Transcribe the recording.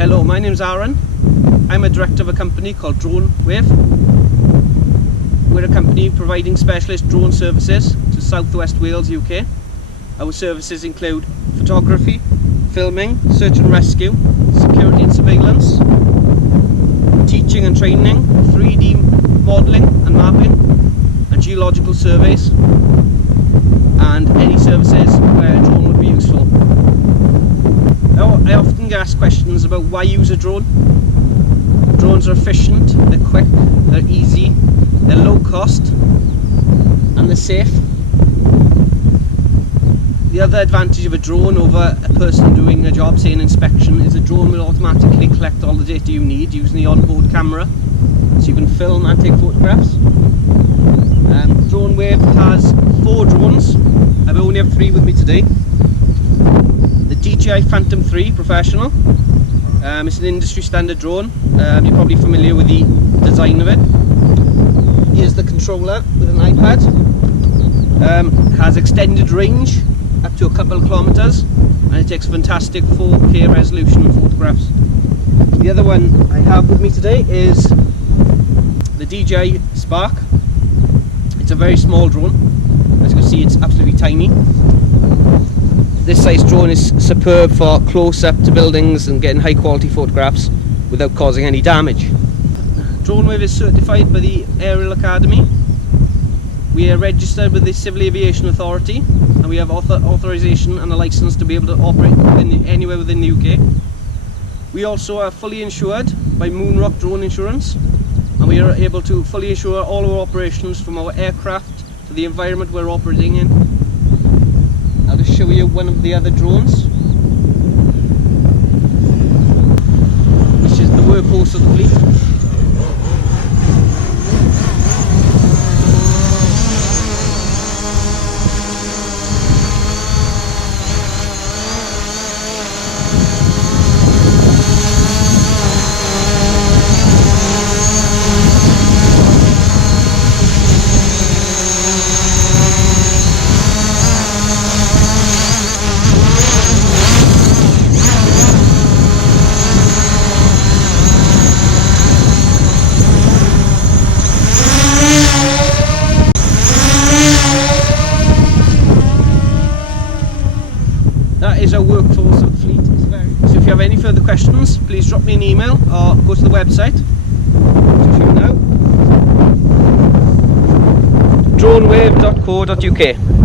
Hello, my name's Aaron. I'm a director of a company called Dronewave. We're a company providing specialist drone services to South West Wales, UK. Our services include photography, filming, search and rescue, security and surveillance, teaching and training, 3D modelling and mapping, and geological surveys, and any services where a drone would be useful. Now, I often get asked questions about why use a drone. Drones are efficient, they're quick, they're easy, they're low cost, and they're safe. The other advantage of a drone over a person doing a job, say an inspection, is a drone will automatically collect all the data you need using the onboard camera, so you can film and take photographs. Dronewave has 4 drones. I only have 3 with me today. The DJI Phantom 3 Professional. It's an industry standard drone. You're probably familiar with the design of it. Here's the controller with an iPad. Has extended range up to a couple of kilometers, and it takes fantastic 4K resolution photographs. The other one I have with me today is the DJI Spark. It's a very small drone. As you can see, it's absolutely tiny. This size drone is superb for close-up to buildings and getting high quality photographs without causing any damage. Dronewave is certified by the Aerial Academy. We are registered with the Civil Aviation Authority, and we have authorization and a license to be able to operate anywhere within the UK. We also are fully insured by Moonrock Drone Insurance, and we are able to fully insure all our operations from our aircraft to the environment we're operating in. I'll just show you one of the other drones, which is the workhorse of the fleet. That is our workforce of the fleet. So if you have any further questions, please drop me an email or go to the website. So if you know, dronewave.co.uk.